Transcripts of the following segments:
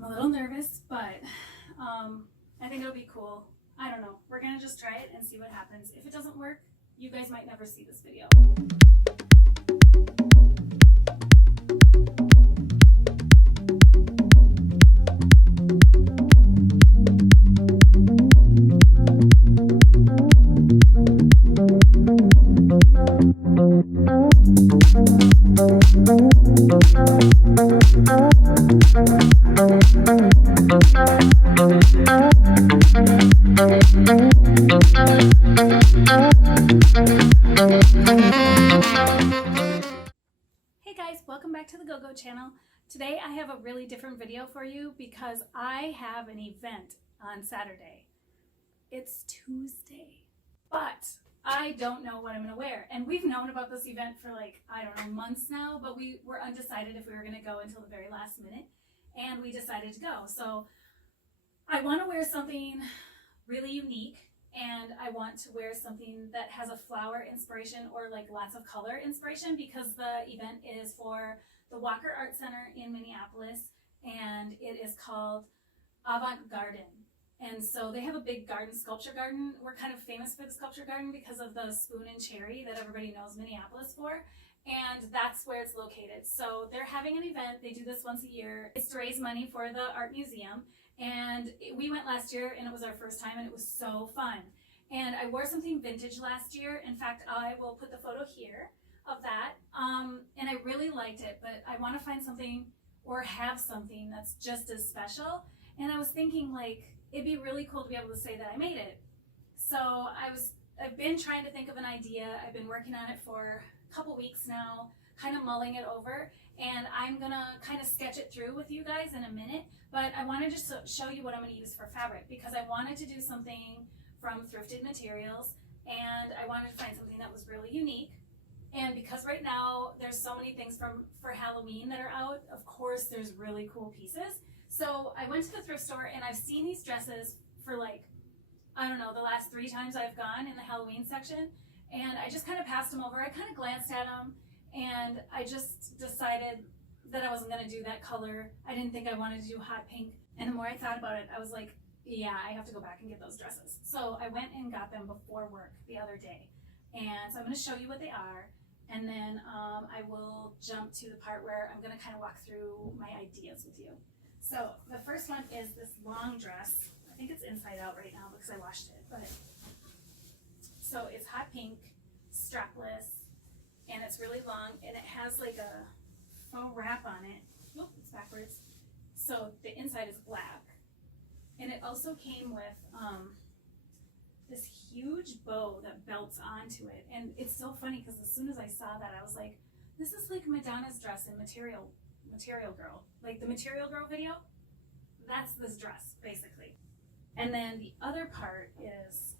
I'm a little nervous, but I think it'll be cool. I don't know. We're gonna just try it and see what happens. If it doesn't work, you guys might never see this video. Hey guys, welcome back to the Go-Go channel. Today I have a really different video for you because I have an event on Saturday. It's Tuesday, but I don't know what I'm gonna wear. And we've known about this event for like, I don't know, months now, but we were undecided if we were gonna go until the very last minute, and we decided to go. So I wanna wear something really unique, and I want to wear something that has a flower inspiration or like lots of color inspiration because the event is for the Walker Art Center in Minneapolis, and it is called Avant Garden. And so they have a big garden, sculpture garden. We're kind of famous for the sculpture garden because of the spoon and cherry that everybody knows Minneapolis for. And that's where it's located. So they're having an event. They do this once a year. It's to raise money for the art museum. And we went last year and it was our first time and it was so fun. And I wore something vintage last year. In fact, I will put the photo here of that. And I really liked it, but I want to find something or have something that's just as special. And I was thinking like, it'd be really cool to be able to say that I made it. So I've been trying to think of an idea. I've been working on it for a couple weeks now, kind of mulling it over, and I'm gonna kind of sketch it through with you guys in a minute, but I wanted to just show you what I'm gonna use for fabric because I wanted to do something from thrifted materials, and I wanted to find something that was really unique. And because right now there's so many things for Halloween that are out, of course there's really cool pieces. So I went to the thrift store and I've seen these dresses for like, I don't know, the last 3 times I've gone in the Halloween section, and I just kind of passed them over. I kind of glanced at them and I just decided that I wasn't going to do that color. I didn't think I wanted to do hot pink. And the more I thought about it, I was like, yeah, I have to go back and get those dresses. So I went and got them before work the other day. And so I'm going to show you what they are. And then I will jump to the part where I'm going to kind of walk through my ideas with you. So the first one is this long dress. I think it's inside out right now because I washed it. But so it's hot pink, strapless, and it's really long, and it has like a faux wrap on it. Nope, it's backwards. So the inside is black, and it also came with this huge bow that belts onto it. And it's so funny because as soon as I saw that, I was like, this is like Madonna's dress in Material Girl, like the Material Girl video. That's this dress basically. And then the other part is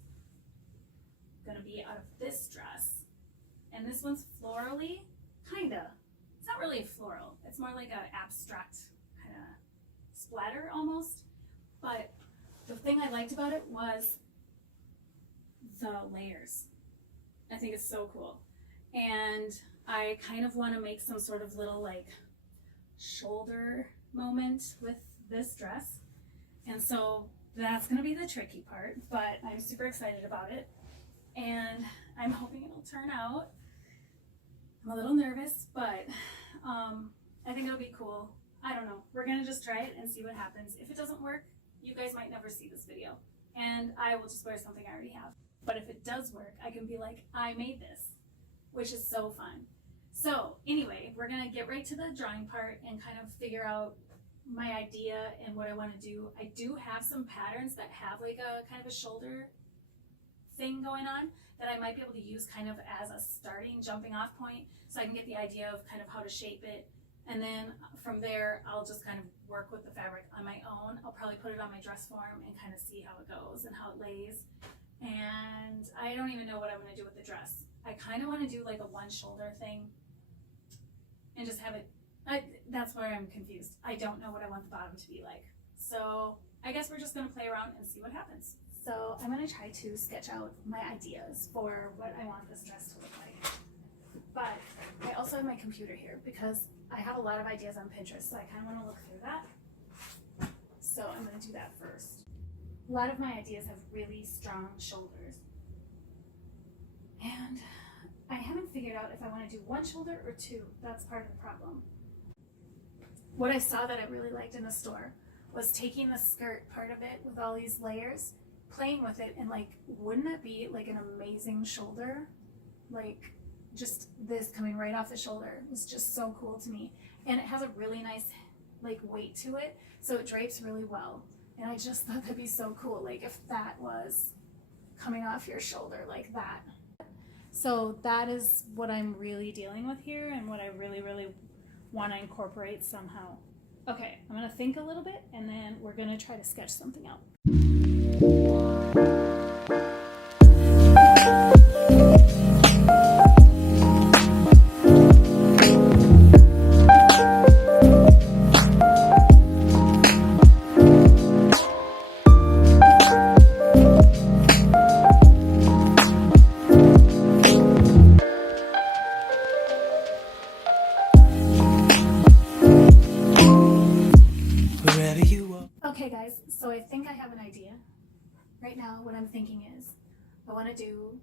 gonna be out of this dress, and this one's florally, kinda. It's not really a floral, it's more like an abstract kind of splatter almost. But the thing I liked about it was the layers. I think it's so cool, and I kind of want to make some sort of little like shoulder moment with this dress, and so that's going to be the tricky part, but I'm super excited about it and I'm hoping it'll turn out. I'm a little nervous, but I think it'll be cool. I don't know, we're gonna just try it and see what happens. If it doesn't work, you guys might never see this video and I will just wear something I already have. But if it does work, I can be like, I made this, which is so fun. So anyway, we're gonna get right to the drawing part and kind of figure out my idea and what I want to do. I do have some patterns that have like a kind of a shoulder thing going on that I might be able to use kind of as a starting jumping off point, so I can get the idea of kind of how to shape it. And then from there, I'll just kind of work with the fabric on my own. I'll probably put it on my dress form and kind of see how it goes and how it lays. And I don't even know what I'm going to do with the dress. I kind of want to do like a one shoulder thing and just have it. That's where I'm confused. I don't know what I want the bottom to be like. So I guess we're just going to play around and see what happens. So I'm going to try to sketch out my ideas for what I want this dress to look like. But I also have my computer here because I have a lot of ideas on Pinterest, so I kind of want to look through that. a lot of my ideas have really strong shoulders. And I haven't figured out if I want to do one shoulder or two. That's part of the problem. What I saw that I really liked in the store was taking the skirt part of it with all these layers, playing with it, and like, wouldn't it be like an amazing shoulder? Like, just this coming right off the shoulder was just so cool to me. And it has a really nice like weight to it, so it drapes really well. And I just thought that'd be so cool, like if that was coming off your shoulder like that. So that is what I'm really dealing with here and what I really, really want to incorporate somehow. Okay, I'm gonna think a little bit and then we're gonna try to sketch something out. Okay guys, so I think I have an idea. Right now what I'm thinking is I want to do,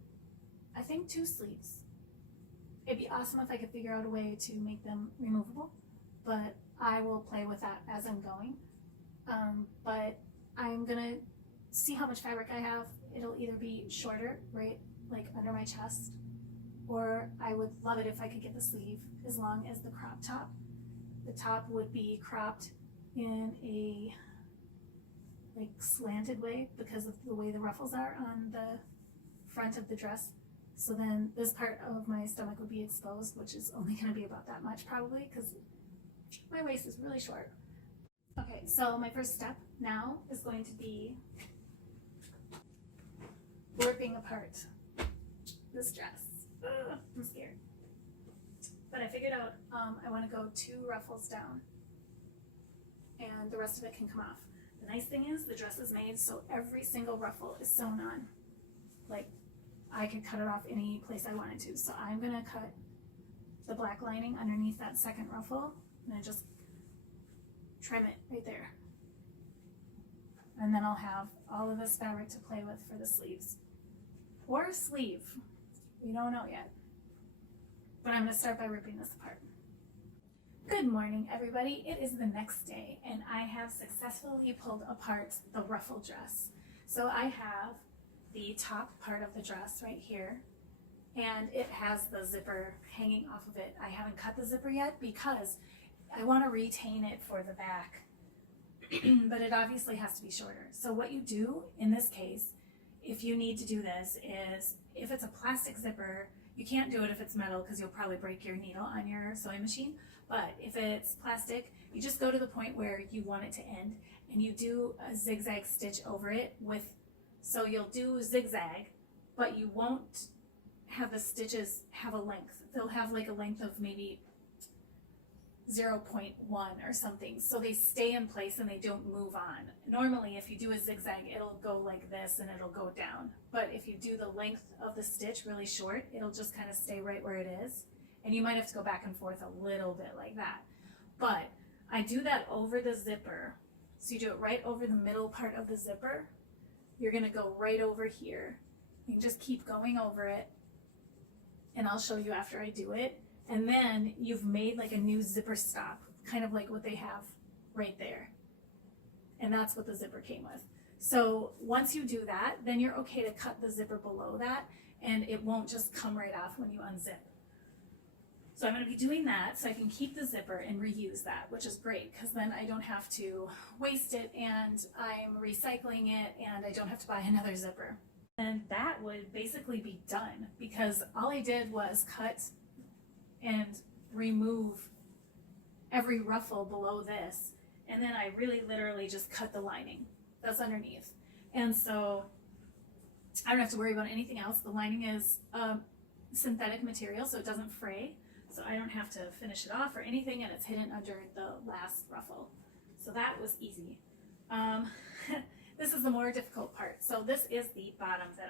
I think 2 sleeves. It'd be awesome if I could figure out a way to make them removable, but I will play with that as I'm going. But I'm gonna see how much fabric I have. It'll either be shorter, right, like under my chest, or I would love it if I could get the sleeve as long as the crop top. The top would be cropped in a like slanted way because of the way the ruffles are on the front of the dress. So then this part of my stomach would be exposed, which is only going to be about that much probably because my waist is really short. Okay, so my first step now is going to be ripping apart this dress. Ugh, I'm scared. But I figured out I want to go 2 ruffles down and the rest of it can come off. The nice thing is the dress is made so every single ruffle is sewn on. Like, I could cut it off any place I wanted to. So I'm gonna cut the black lining underneath that second ruffle and then just trim it right there. And then I'll have all of this fabric to play with for the sleeves. Or a sleeve, we don't know yet. But I'm gonna start by ripping this apart. Good morning, everybody. It is the next day, and I have successfully pulled apart the ruffle dress. So I have the top part of the dress right here, and it has the zipper hanging off of it. I haven't cut the zipper yet because I want to retain it for the back, but it obviously has to be shorter. So what you do in this case, if you need to do this, is if it's a plastic zipper, you can't do it if it's metal because you'll probably break your needle on your sewing machine. But if it's plastic, you just go to the point where you want it to end and you do a zigzag stitch over it with, so you'll do zigzag, but you won't have the stitches have a length. They'll have like a length of maybe 0.1 or something. So they stay in place and they don't move on. Normally, if you do a zigzag, it'll go like this and it'll go down. But if you do the length of the stitch really short, it'll just kind of stay right where it is. And you might have to go back and forth a little bit like that. But I do that over the zipper. So you do it right over the middle part of the zipper. You're gonna go right over here. You can just keep going over it. And I'll show you after I do it. And then you've made like a new zipper stop, kind of like what they have right there. And that's what the zipper came with. So once you do that, then you're okay to cut the zipper below that and it won't just come right off when you unzip. So I'm going to be doing that so I can keep the zipper and reuse that, which is great because then I don't have to waste it and I'm recycling it and I don't have to buy another zipper. And that would basically be done because all I did was cut and remove every ruffle below this. And then I really literally just cut the lining that's underneath. And so I don't have to worry about anything else. The lining is synthetic material, so it doesn't fray. So I don't have to finish it off or anything, and it's hidden under the last ruffle. So that was easy. This is the more difficult part. So this is the bottom that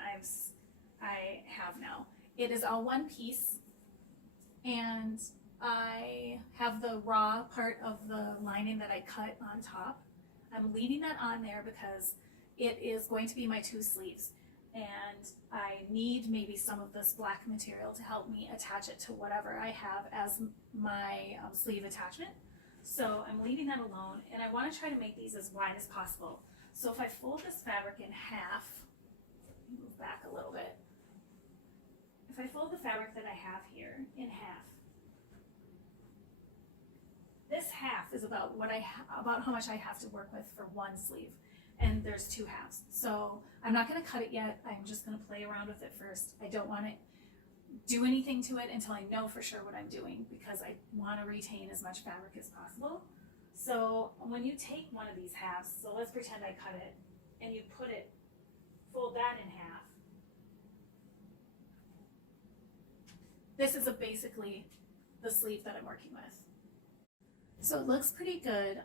I have now. It is all one piece, and I have the raw part of the lining that I cut on top. I'm leaving that on there because it is going to be my 2 sleeves, and I need maybe some of this black material to help me attach it to whatever I have as my sleeve attachment. So I'm leaving that alone, and I want to try to make these as wide as possible. So if I fold this fabric in half, move back a little bit. If I fold the fabric that I have here in half, this half is about about how much I have to work with for 1 sleeve, and there's 2 halves. So I'm not going to cut it yet. I'm just going to play around with it first. I don't want to do anything to it until I know for sure what I'm doing, because I want to retain as much fabric as possible. So when you take one of these halves, so let's pretend I cut it, and you fold that in half. This is basically the sleeve that I'm working with. So it looks pretty good.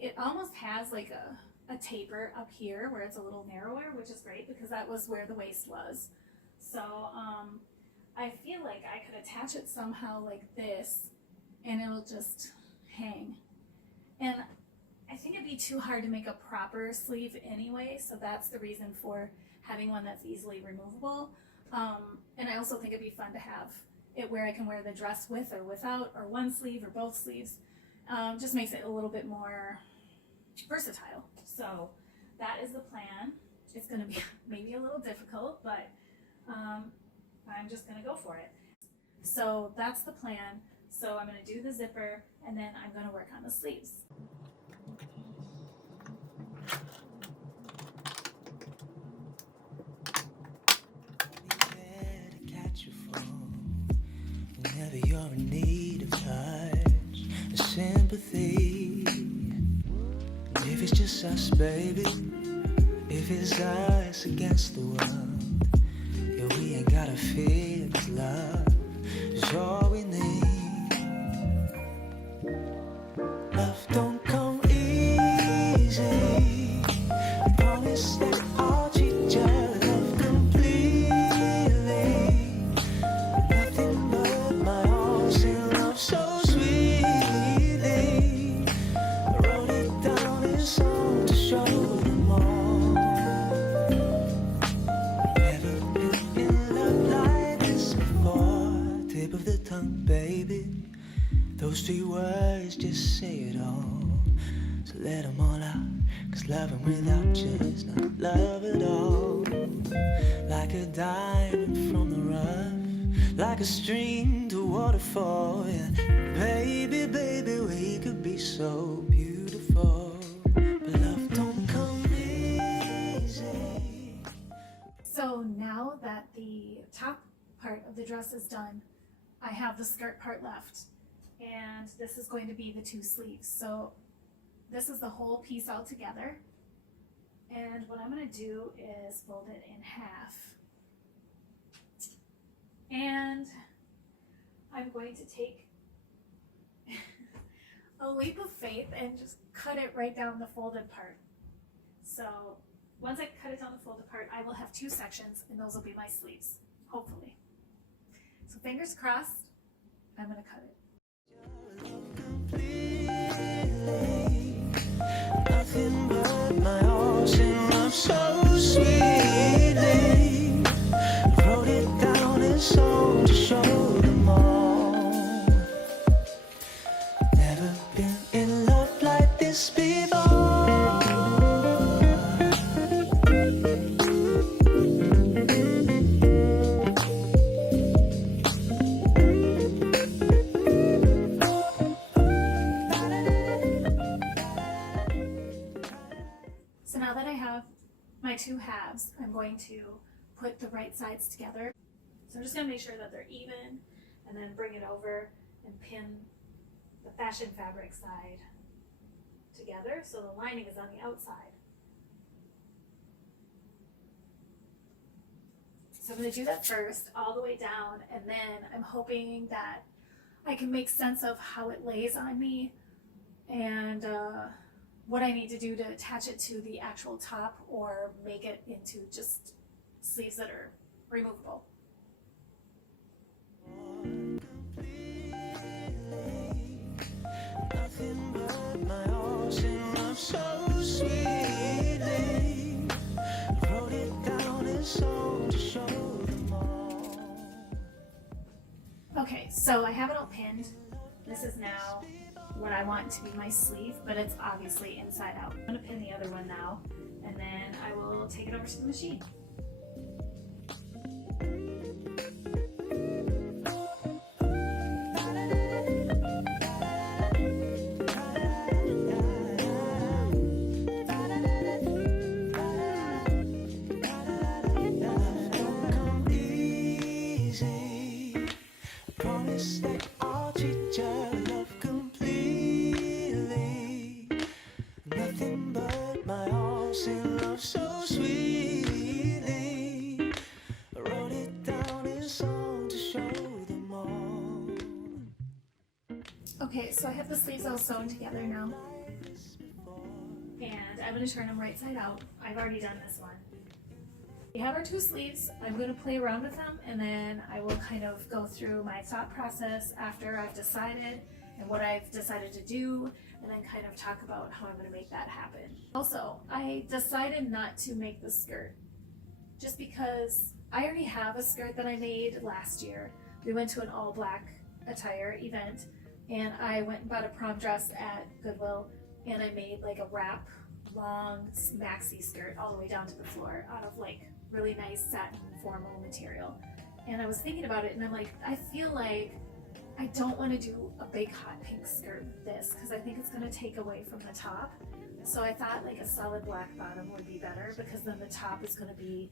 It almost has like a taper up here where it's a little narrower, which is great because that was where the waist was. So I feel like I could attach it somehow like this, and it'll just hang. And I think it'd be too hard to make a proper sleeve anyway, so that's the reason for having one that's easily removable. And I also think it'd be fun to have it where I can wear the dress with or without, or 1 sleeve or both sleeves. Just makes it a little bit more versatile. So that is the plan. It's going to be maybe a little difficult, but I'm just going to go for it. So that's the plan. So I'm going to do the zipper, and then I'm going to work on the sleeves. Whenever you're in need of touch and sympathy, and if it's just us, baby, if it's us against the world, yeah, we ain't gotta fear, 'cause love is all we need. Love don't come easy. I promise that I'll treat your love completely. Nothing but my arms in love so sweetly. I wrote it down in song to show them all. Never been in love like this before. Tip of the tongue, baby. Those 3 words just say it all. So let them all out, 'cause loving without you is not love at all. Like a diamond from the rough, like a stream to waterfall, yeah. Baby, baby, we could be so beautiful, but love don't come easy. So now that the top part of the dress is done, I have the skirt part left, and this is going to be the 2 sleeves. So this is the whole piece all together, and what I'm going to do is fold it in half, and I'm going to take a leap of faith and just cut it right down the folded part. So once I cut it down the folded part, I will have 2 sections, and those will be my sleeves, hopefully. So fingers crossed, I'm going to cut it. Nothing but my arms in love so sweetly. I wrote it down in song to show them all. Never been in love like this before. So now that I have my 2 halves, I'm going to put the right sides together. So I'm just going to make sure that they're even, and then bring it over and pin the fashion fabric side together so the lining is on the outside. So I'm going to do that first all the way down, and then I'm hoping that I can make sense of how it lays on me and what I need to do to attach it to the actual top or make it into just sleeves that are removable. Nothing but my arms in love so sweetly. I So I have it all pinned. This is now what I want to be my sleeve, but it's obviously inside out. I'm gonna pin the other one now, and then I will take it over to the machine. Okay, so I have the sleeves all sewn together now, and I'm going to turn them right side out. I've already done this one. We have our two sleeves. I'm going to play around with them, and then I will kind of go through my thought process after I've decided and what I've decided to do, and then kind of talk about how I'm going to make that happen. Also, I decided not to make the skirt just because I already have a skirt that I made last year. We went to an all black attire event, and I went and bought a prom dress at Goodwill, and I made like a wrap long maxi skirt all the way down to the floor out of like really nice satin formal material. And I was thinking about it, and I'm like, I feel like I don't want to do a big hot pink skirt with this because I think it's going to take away from the top. So I thought like a solid black bottom would be better, because then the top is going to be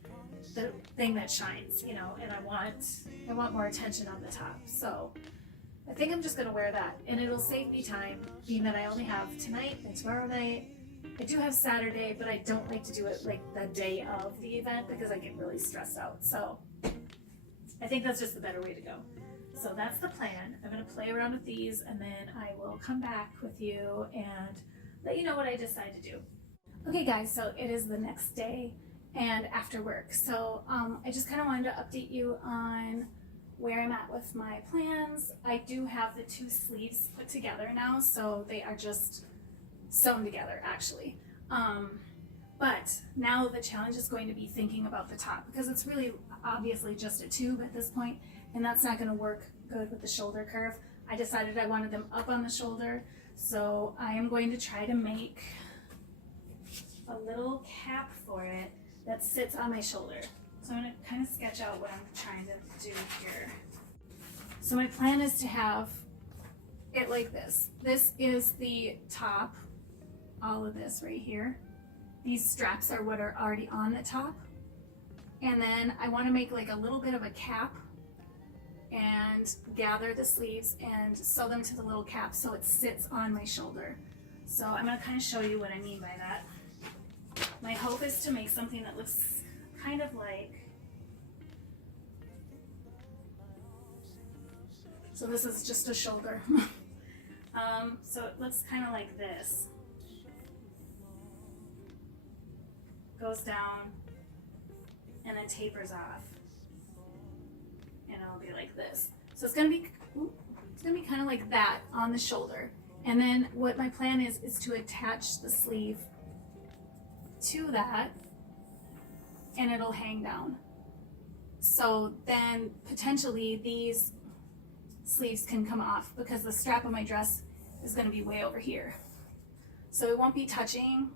the thing that shines, you know, and I want more attention on the top. So I think I'm just going to wear that, and it'll save me time, being that I only have tonight and tomorrow night. I do have Saturday, but I don't like to do it like the day of the event because I get really stressed out. So I think that's just the better way to go. So that's the plan. I'm going to play around with these, and then I will come back with you and let you know what I decide to do. Okay guys, so it is the next day and after work. So I just kind of wanted to update you on where I'm at with my plans. I do have the two sleeves put together now, so they are just sewn together actually. But now the challenge is going to be thinking about the top, because it's really obviously just a tube at this point, and that's not going to work good with the shoulder curve. I decided I wanted them up on the shoulder, so I am going to try to make a little cap for it that sits on my shoulder. So I'm going to kind of sketch out what I'm trying to do here. So my plan is to have it like this. This is the top, all of this right here. These straps are what are already on the top. And then I want to make like a little bit of a cap and gather the sleeves and sew them to the little cap so it sits on my shoulder. So I'm going to kind of show you what I mean by that. My hope is to make something that looks kind of like, so this is just a shoulder. So it looks kind of like this. Goes down and then tapers off, and it'll be like this. So it's gonna be kind of like that on the shoulder. And then what my plan is to attach the sleeve to that, and it'll hang down. So then potentially these sleeves can come off, because the strap of my dress is going to be way over here. So it won't be touching.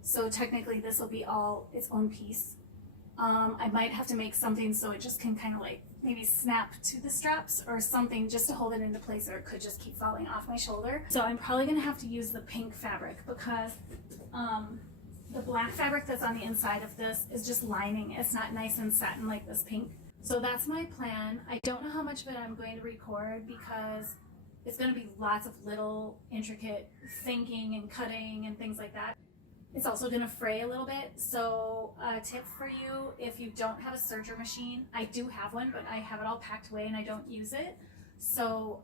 So technically this will be all its own piece. I might have to make something so it just can kind of like maybe snap to the straps or something just to hold it into place, or it could just keep falling off my shoulder. So I'm probably going to have to use the pink fabric, because the black fabric that's on the inside of this is just lining. It's not nice and satin like this pink. So that's my plan. I don't know how much of it I'm going to record, because it's going to be lots of little intricate thinking and cutting and things like that. It's also going to fray a little bit. So a tip for you, if you don't have a serger machine, I do have one, but I have it all packed away and I don't use it. So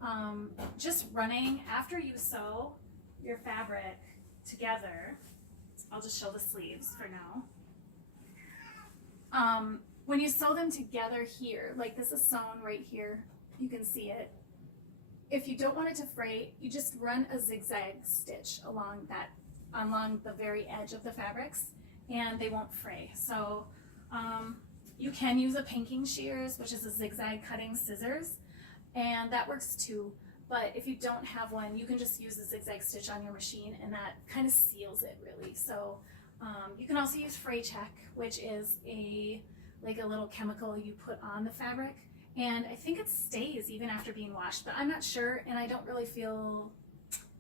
just running, after you sew your fabric together, I'll just show the sleeves for now. When you sew them together here, like this is sewn right here, you can see it. If you don't want it to fray, you just run a zigzag stitch along the very edge of the fabrics, and they won't fray. So you can use a pinking shears, which is a zigzag cutting scissors. and that works too. But if you don't have one, you can just use the zigzag stitch on your machine, and that kind of seals it really. So you can also use fray check, which is like a little chemical you put on the fabric, and I think it stays even after being washed, but I'm not sure, and I don't really feel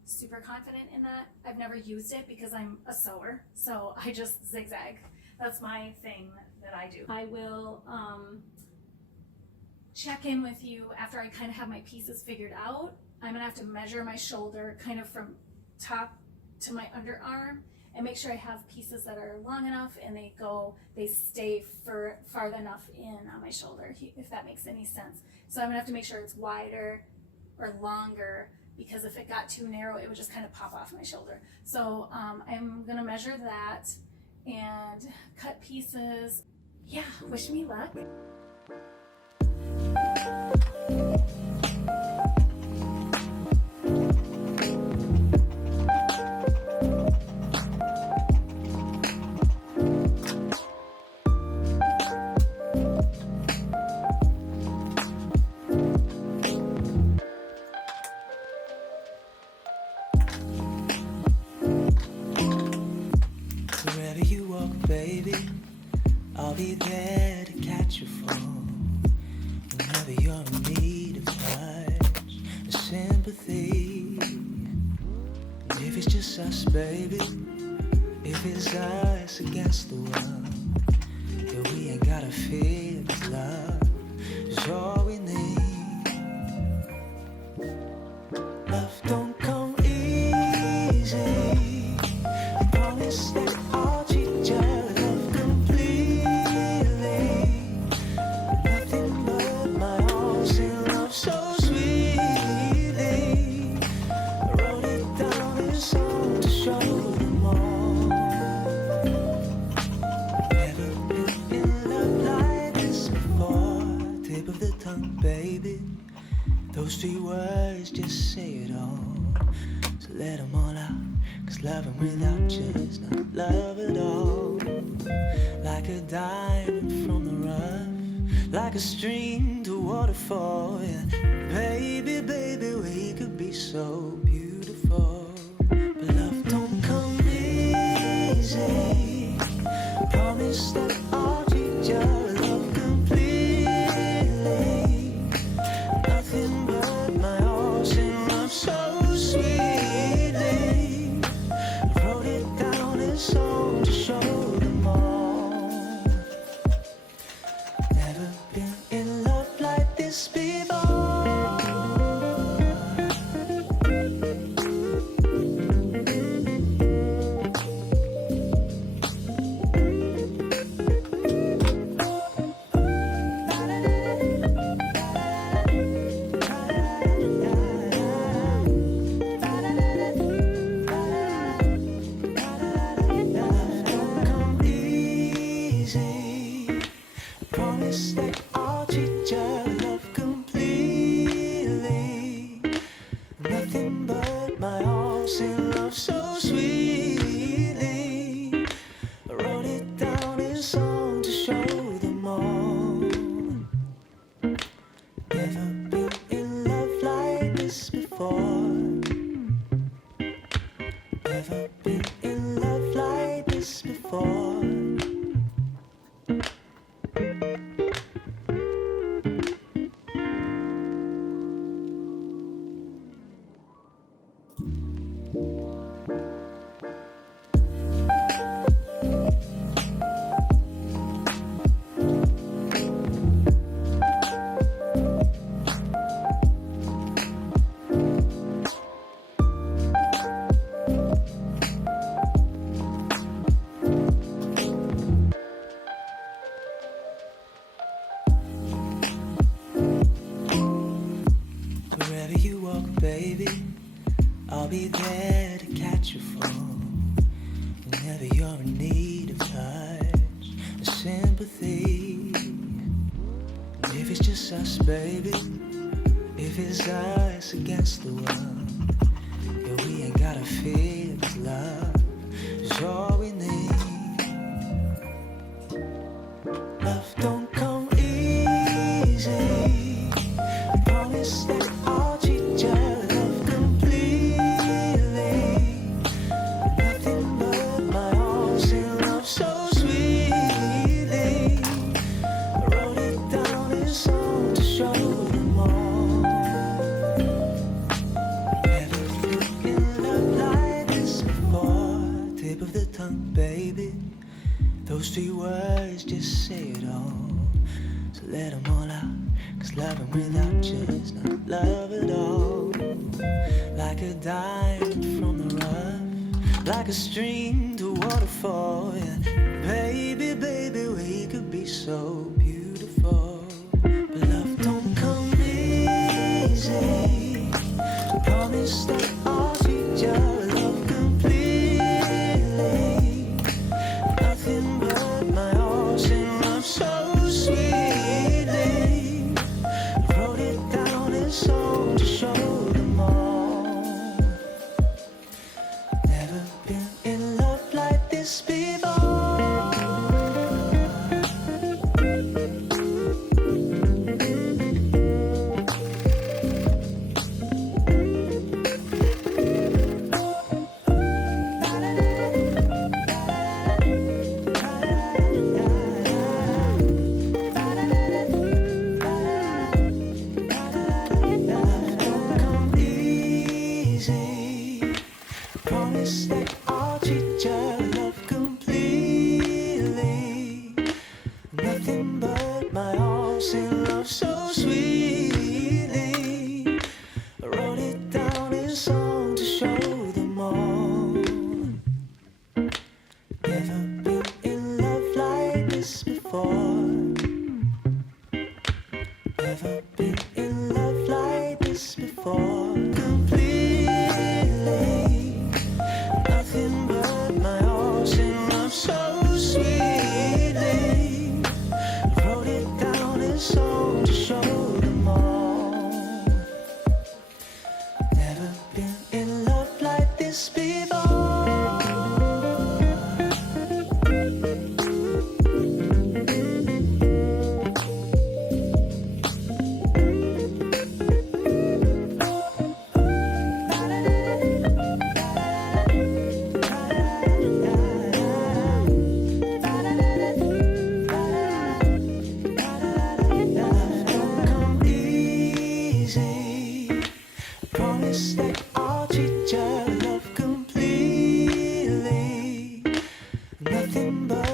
super confident in that. I've never used it because I'm a sewer, so I just zigzag. That's my thing that I do. I will check in with you after I kind of have my pieces figured out. I'm gonna have to measure my shoulder kind of from top to my underarm and make sure I have pieces that are long enough and they stay far enough in on my shoulder, if that makes any sense. So I'm gonna have to make sure it's wider or longer, because if it got too narrow, it would just kind of pop off my shoulder. So I'm gonna measure that and cut pieces. Yeah, wish me luck. Wherever you walk, baby, I'll be there to catch your fall. Whenever you're in need of touch and sympathy. And if it's just us, baby, if it's us against the world, yeah, we ain't gotta fear, 'cause love is all we need. Love don't come easy. I promise that I'll treat your love completely. Nothing but my arms in love so sweetly. I wrote it down in song to show them all. Never been in love like this before. Tip of the tongue, baby. Those 3 words just say it all. So let them all out. 'Cause loving without you is not love at all. Like a diamond from the rough, like a stream to waterfall. Yeah. Baby, baby, we could be so beautiful. But love don't come easy. I promise that I'll treat your love completely. Nothing but my arms in love so sweetly. I wrote it down in song to show them all. Never been in love like this before. That I'll treat your love completely. Nothing but my arms in love so sweetly. I wrote it down in song to show them all. Never been in love like this before. Never been in love like this before. Wherever you walk, baby, I'll be there to catch your fall. Whenever you're in need of touch and sympathy. And if it's just us, baby, if it's us against the world, yeah, we ain't gotta fear, 'cause love is all we need. Love don't come easy. I promise that tongue, baby. Those three words just say it all. So let them all out, 'cause loving without you is not love at all. Like a diamond from the rough, like a stream to waterfall, yeah. Baby, baby, we could be so beautiful. But love don't come easy. I promise that I'll treat your love completely. Nothing but my heart and love so sweetly. I wrote it down in song to show them all. Never been in love like this before. Promise that I'll treat your love completely. Nothing but my arms in love so sweetly. I wrote it down in song to show them all. Never been in love like this before. Never been in love like this before. Completely. Nothing but my heart and love so sweetly. I wrote it down in song to show them all. Never been in love like this before. Promise that I'll treat your love completely. Nothing but